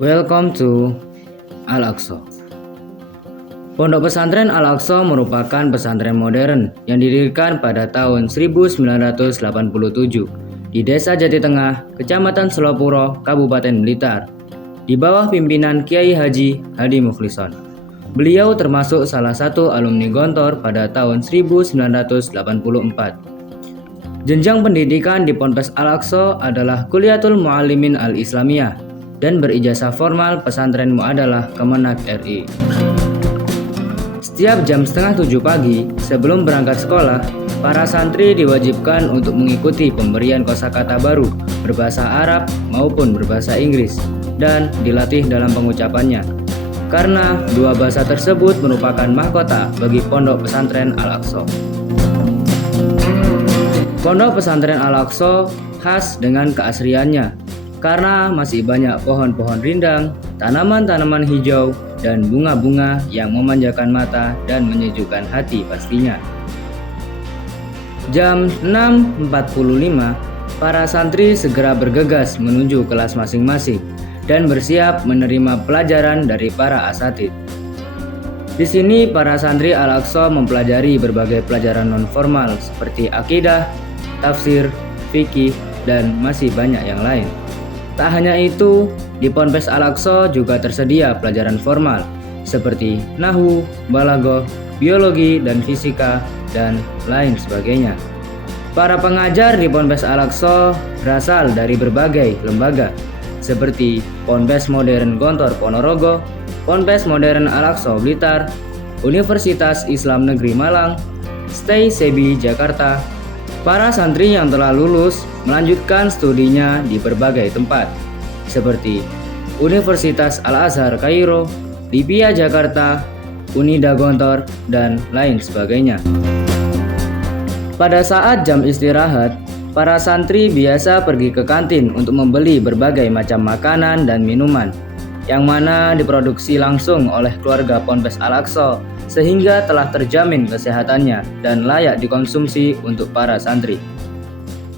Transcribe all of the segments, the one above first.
Welcome to Al-Aqsa. Pondok Pesantren Al-Aqsa merupakan pesantren modern yang didirikan pada tahun 1987 di Desa Jati Tengah, Kecamatan Selopuro, Kabupaten Blitar, di bawah pimpinan Kiai Haji Hadi Mukhlishon. Beliau termasuk salah satu alumni Gontor pada tahun 1984. Jenjang pendidikan di Ponpes Al-Aqsa adalah Kuliatul Muallimin Al-Islamiyah dan berijazah formal Pesantren Muadalah Kemenak RI. Setiap jam setengah 7 pagi sebelum berangkat sekolah, para santri diwajibkan untuk mengikuti pemberian kosakata baru berbahasa Arab maupun berbahasa Inggris dan dilatih dalam pengucapannya. Karena dua bahasa tersebut merupakan mahkota bagi Pondok Pesantren Al-Aqsa. Pondok Pesantren Al-Aqsa khas dengan keasriannya karena masih banyak pohon-pohon rindang, tanaman-tanaman hijau, dan bunga-bunga yang memanjakan mata dan menyejukkan hati pastinya. Jam 6.45, para santri segera bergegas menuju kelas masing-masing dan bersiap menerima pelajaran dari para asatidz. Di sini para santri Al-Aqsa mempelajari berbagai pelajaran non-formal seperti akidah, tafsir, fikih, dan masih banyak yang lain. Tak hanya itu, di Ponpes Al-Aqsa juga tersedia pelajaran formal seperti nahwu, balaghah, biologi dan fisika, dan lain sebagainya. Para pengajar di Ponpes Al-Aqsa berasal dari berbagai lembaga seperti Ponpes Modern Gontor Ponorogo, Ponpes Modern Al-Aqsa Blitar, Universitas Islam Negeri Malang, Stay Sebi Jakarta. Para santri yang telah lulus melanjutkan studinya di berbagai tempat seperti Universitas Al-Azhar Kairo, Lipia Jakarta, Unida Gontor, dan lain sebagainya. Pada saat jam istirahat, para santri biasa pergi ke kantin untuk membeli berbagai macam makanan dan minuman yang mana diproduksi langsung oleh keluarga Ponpes Al-Aqsa sehingga telah terjamin kesehatannya dan layak dikonsumsi untuk para santri.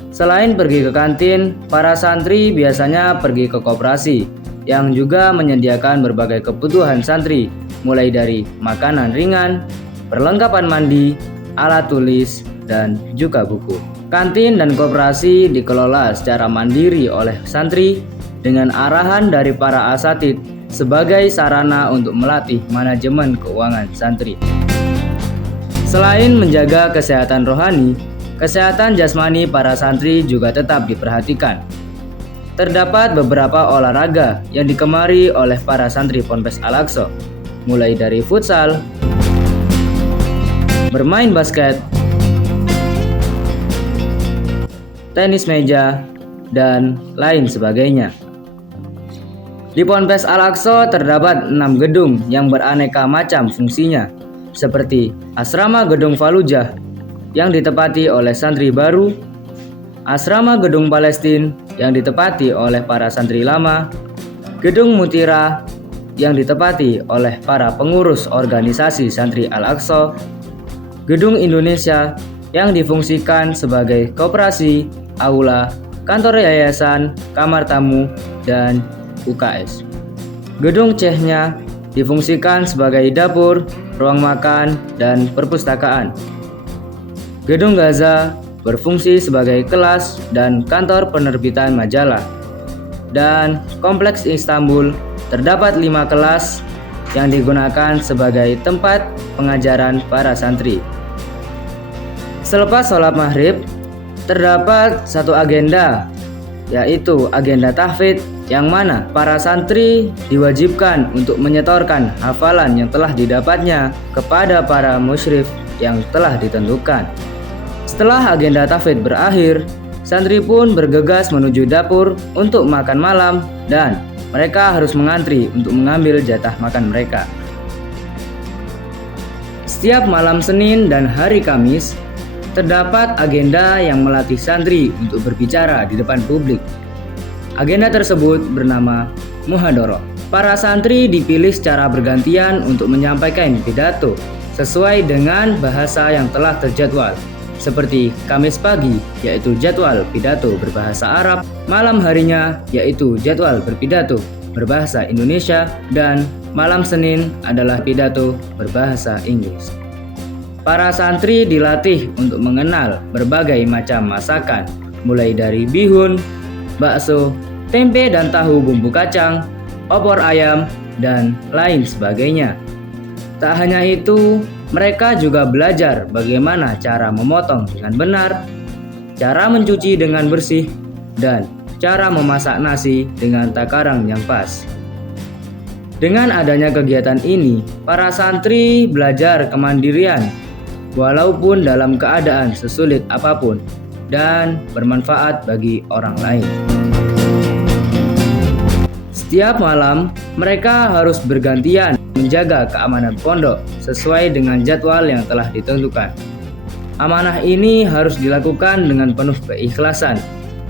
Selain pergi ke kantin, para santri biasanya pergi ke koperasi yang juga menyediakan berbagai kebutuhan santri, mulai dari makanan ringan, perlengkapan mandi, alat tulis, dan juga buku. Kantin dan koperasi dikelola secara mandiri oleh santri dengan arahan dari para asatidz sebagai sarana untuk melatih manajemen keuangan santri. Selain menjaga kesehatan rohani, kesehatan jasmani para santri juga tetap diperhatikan. Terdapat beberapa olahraga yang digemari oleh para santri Ponpes Al-Aqsa, mulai dari futsal, bermain basket, tenis meja, dan lain sebagainya. Di Ponpes Al-Aqsa terdapat 6 gedung yang beraneka macam fungsinya, seperti Asrama Gedung Falujah yang ditepati oleh santri baru, Asrama Gedung Palestin yang ditepati oleh para santri lama, Gedung Mutira yang ditepati oleh para pengurus organisasi santri Al-Aqsa, Gedung Indonesia yang difungsikan sebagai koperasi, aula, kantor yayasan, kamar tamu, dan UKS. Gedung C-nya difungsikan sebagai dapur, ruang makan, dan perpustakaan. Gedung Gaza berfungsi sebagai kelas dan kantor penerbitan majalah. Dan Kompleks Istanbul terdapat 5 kelas yang digunakan sebagai tempat pengajaran para santri. Selepas sholat maghrib, terdapat satu agenda, yaitu agenda tahfidz, yang mana para santri diwajibkan untuk menyetorkan hafalan yang telah didapatnya kepada para musyrif yang telah ditentukan. Setelah agenda tahfidz berakhir, santri pun bergegas menuju dapur untuk makan malam dan mereka harus mengantri untuk mengambil jatah makan mereka. Setiap malam Senin dan hari Kamis, terdapat agenda yang melatih santri untuk berbicara di depan publik. Agenda tersebut bernama Muhadharah. Para santri dipilih secara bergantian untuk menyampaikan pidato sesuai dengan bahasa yang telah terjadwal. Seperti Kamis pagi, yaitu jadwal pidato berbahasa Arab, malam harinya, yaitu jadwal berpidato berbahasa Indonesia dan malam Senin adalah pidato berbahasa Inggris. Para santri dilatih untuk mengenal berbagai macam masakan, mulai dari bihun, bakso, tempe dan tahu bumbu kacang, opor ayam, dan lain sebagainya. Tak hanya itu, mereka juga belajar bagaimana cara memotong dengan benar, cara mencuci dengan bersih, dan cara memasak nasi dengan takaran yang pas. Dengan adanya kegiatan ini, para santri belajar kemandirian walaupun dalam keadaan sesulit apapun dan bermanfaat bagi orang lain. Setiap malam, mereka harus bergantian menjaga keamanan pondok sesuai dengan jadwal yang telah ditentukan. Amanah ini harus dilakukan dengan penuh keikhlasan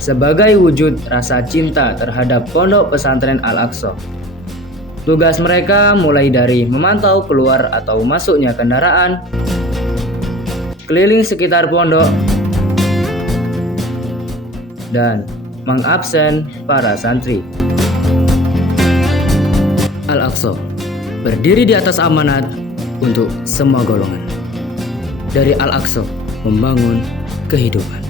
sebagai wujud rasa cinta terhadap Pondok Pesantren Al-Aqsa. Tugas mereka mulai dari memantau keluar atau masuknya kendaraan, keliling sekitar pondok, dan mengabsen para santri. Al-Aqsa berdiri di atas amanat untuk semua golongan. Dari Al-Aqsa membangun kehidupan.